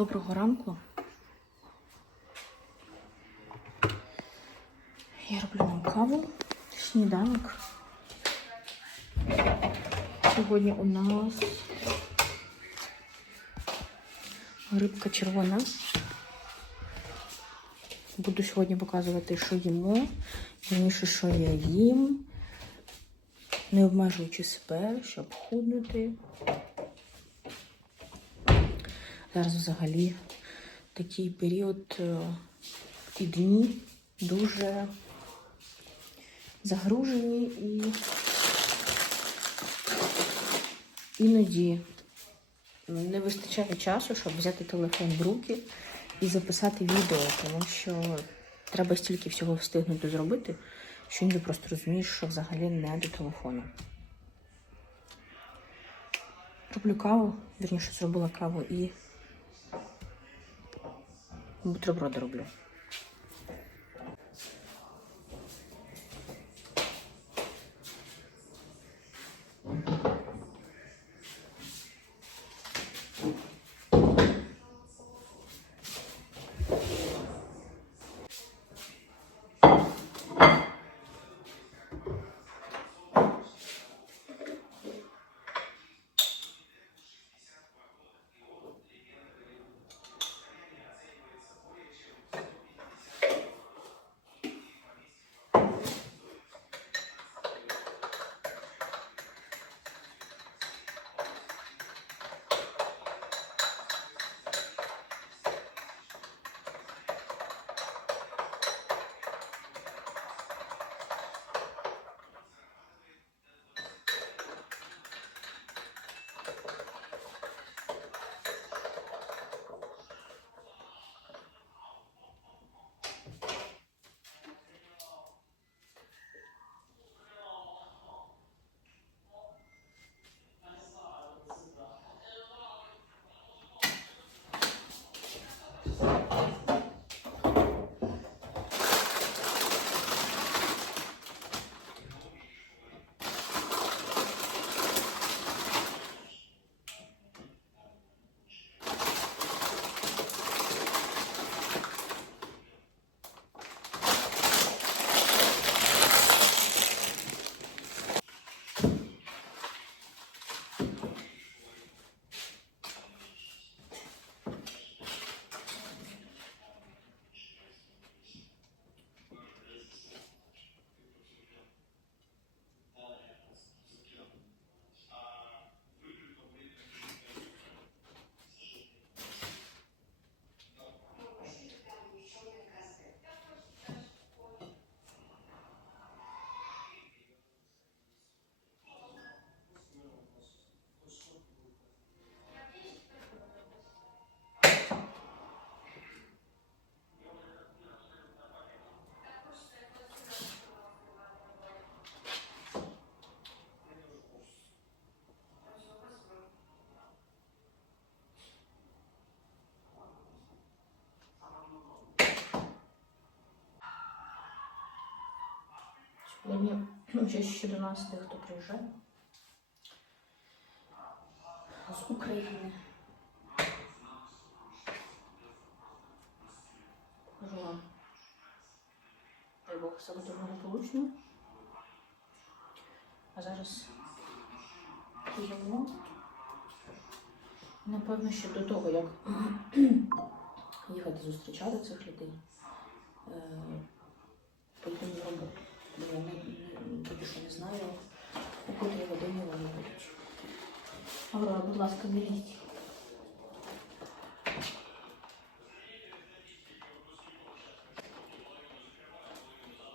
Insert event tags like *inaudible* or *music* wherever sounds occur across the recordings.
Доброго ранку. Я роблю нам каву, сніданок. Сьогодні у нас рибка червона. Буду сьогодні показувати, що їмо, вірніше, що я їм, не обмежуючи себе, щоб худнути. Зараз взагалі такий період е, і дні дуже загружені і іноді не вистачає часу, щоб взяти телефон в руки і записати відео, тому що треба стільки всього встигнути зробити, що іноді просто розумієш, що взагалі не до телефону. Роблю каву, вірніше зробила каву і бутерброди роблю. Сьогодні вже з 14 хто приїжджає з України. Кажу вам, дай Бог, все буде благополучно. А зараз їмо. Напевно, ще до того, як *clears throat* їхати зустрічати цих людей, котрій годині вони будуть. Аврора, будь ласка, не лізь.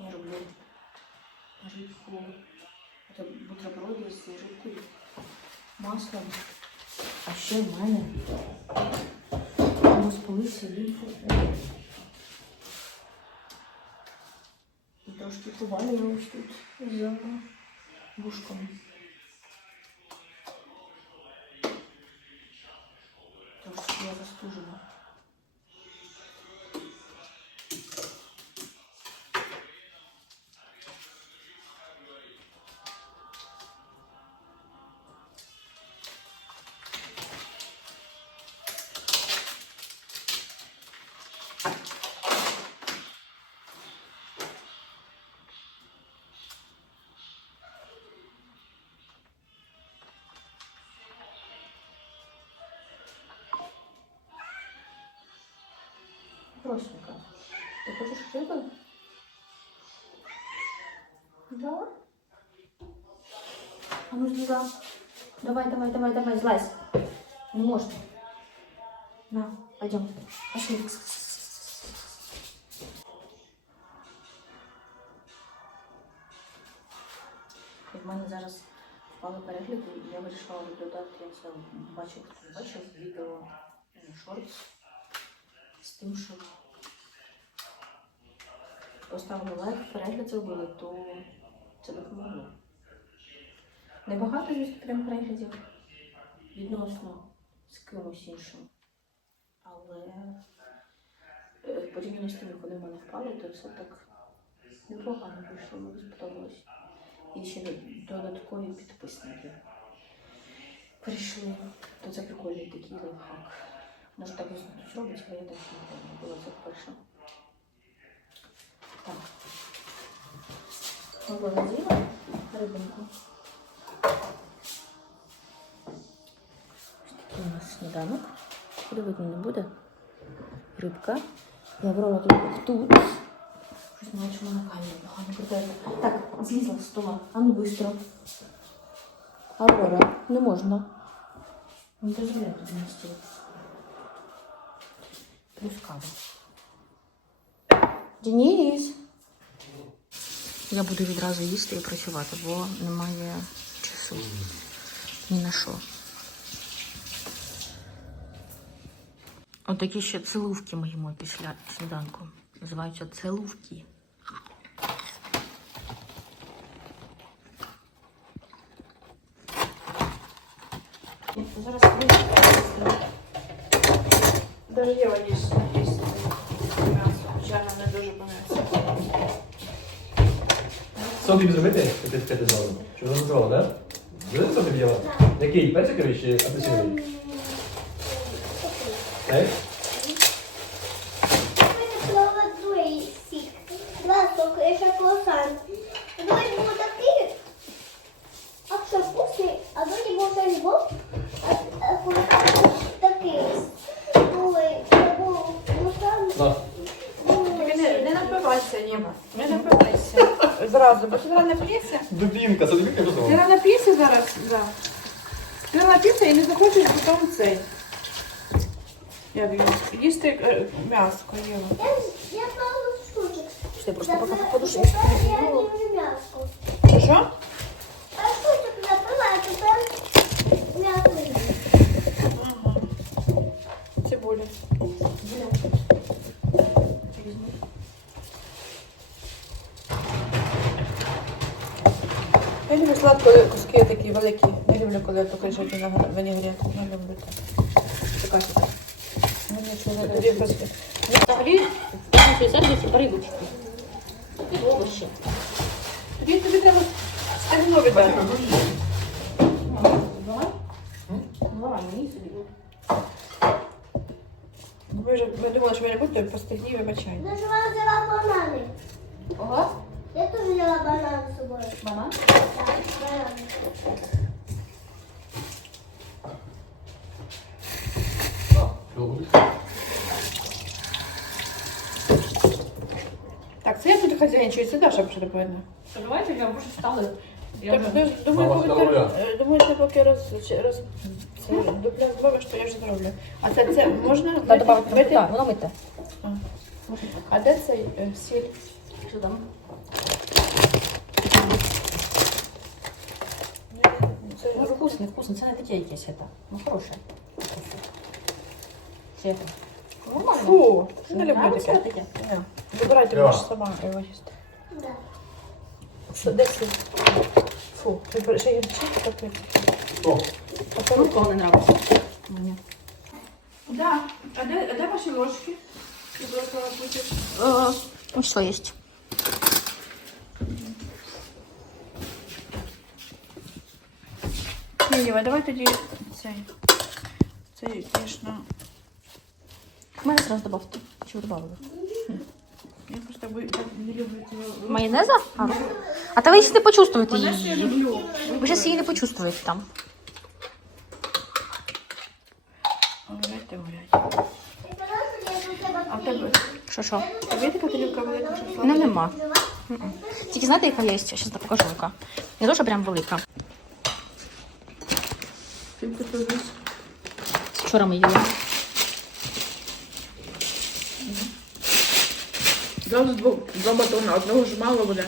Я роблю рибку, це бутерброди з рибкою, маслом. А ще в мене розпалився ліфу. І трошки повалює ось тут за Вушком. что я застужена. хорошенька. Ти хочеш риби? Да? А ну зліза. Давай, давай, давай, давай, злазь. Не можно. На, пойдем. Пошли. І в мене зараз впали перегляди, і я вирішила додати, я це бачив, хто бачив відео е, шортс З тим, що поставили лайк, перегляд зробили, то це допомогло. Небагато, звісно, прям переглядів відносно з кимось іншим. Але е, порівняно з тим, коли в мене впали, то все так непогано вийшло, мені сподобалось. І ще додаткові підписники. Прийшли. То це прикольний такий лайфхак. Може так і хтось робить, але я так не було це вперше. Так. Виводили рибинку. Ось такий у нас сніданок. Буде видно не буде. Рибка. І Аврора тут. тут. Щось не бачу на камері, погано крутезно. Так, злізла з стола. А ну быстро. Аврора, не можна. Не дозволяє тут на стіл. Плюс кава. Денис! Я буду відразу їсти і працювати, бо немає часу. Ні на що. Отакі ще целувки ми їмо після сніданку. Називаються целувки. Зараз Даже Єва есть їсть м'ясо, нам не дуже подобається. Що тобі зробити, що ти спити знову? Чи вже готова, да? Зробити що тобі Єва? Який? Персиковий чи апельсиновий? Так? Слово другий сік. Два соки і ще круасан. Вроді був такий, а що вкусний, а вроді був ще любов, а, а круасан такий. Ой, це був круасан. На. Тільки не, не напивайся, Єва. Не напивайся. Зразу, бо ти зараз нап'єшся. Дубінка, це тобі Ти рано нап'єшся зараз, да. Ти нап'єшся і не захочеш потім цей. Я б'ю. Їсти е, м'яско, Єва. Я, я. Що я просто пока Тепер- я не м'ясо. Що? виноград, винігрет. Не люблю так. Така штука. Мені ще не тоді просто. Взагалі, 60 рибочки. І овочі. Тоді тобі треба стегно відбирати. Давай. Давай, мені собі. Ви ж ви думали, що ви не будете по стегні вибачай. Дуже вона взяла банани. Ого, Я теж взяла банан з собою. банан. Так, Так, це я буду хазяйничаю сюди, щоб ще видно. Давайте я вже встали. Так, ну, думаю, Мама поки ти, е, думаю, ти поки роз, чи- роз це, дубля то я вже зроблю. А це, це можна? Так, вити- добавити. вити? Так, воно мите. А. А де цей е, сіль? Сюди. Це Ну, вкусне, вкусне. Це не таке якесь це. Ну, хороше. Це. Нормально. Фу, Що, не люблю нравиться таке. таке? Ні. Вибирайте, Єва. можеш сама його їсти. Да. Що, Де сіль? Фу, вибери, ще гірчицю таке. О, А це Ну, кого не нравиться. Мені. Да. А де, а де ваші ложки? Я бросила бути. Ну, що є? Ні, Єва, давай тоді цей. Цей, звісно. Мене зараз добавте. Чи ви добавили? Я просто не люблю цього. Майонеза? А, а та ви ще не почувствуєте ж я її. люблю. Ви зараз її не почувствуєте там. Гуляйте, гуляйте. А в тебе, що? Тобі така тарілка велика, що Ну сладка? нема. Мгм. Тільки знаєте, яка є? Зараз я покажу яка. Не то, що прям велика. Скільки тобі? Вчора ми їли. Зразу два, батона, одного ж мало буде.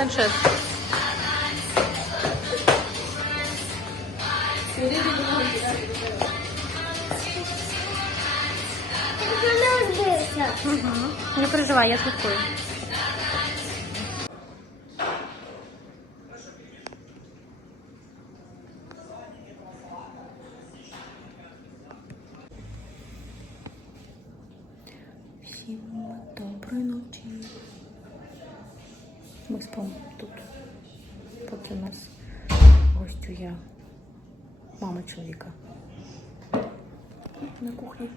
Планшет. Це не розбився. Не переживай, я слідкую. Всім доброї ночі. Ми спимо тут, поки у нас гостю я, мама чоловіка на кухні.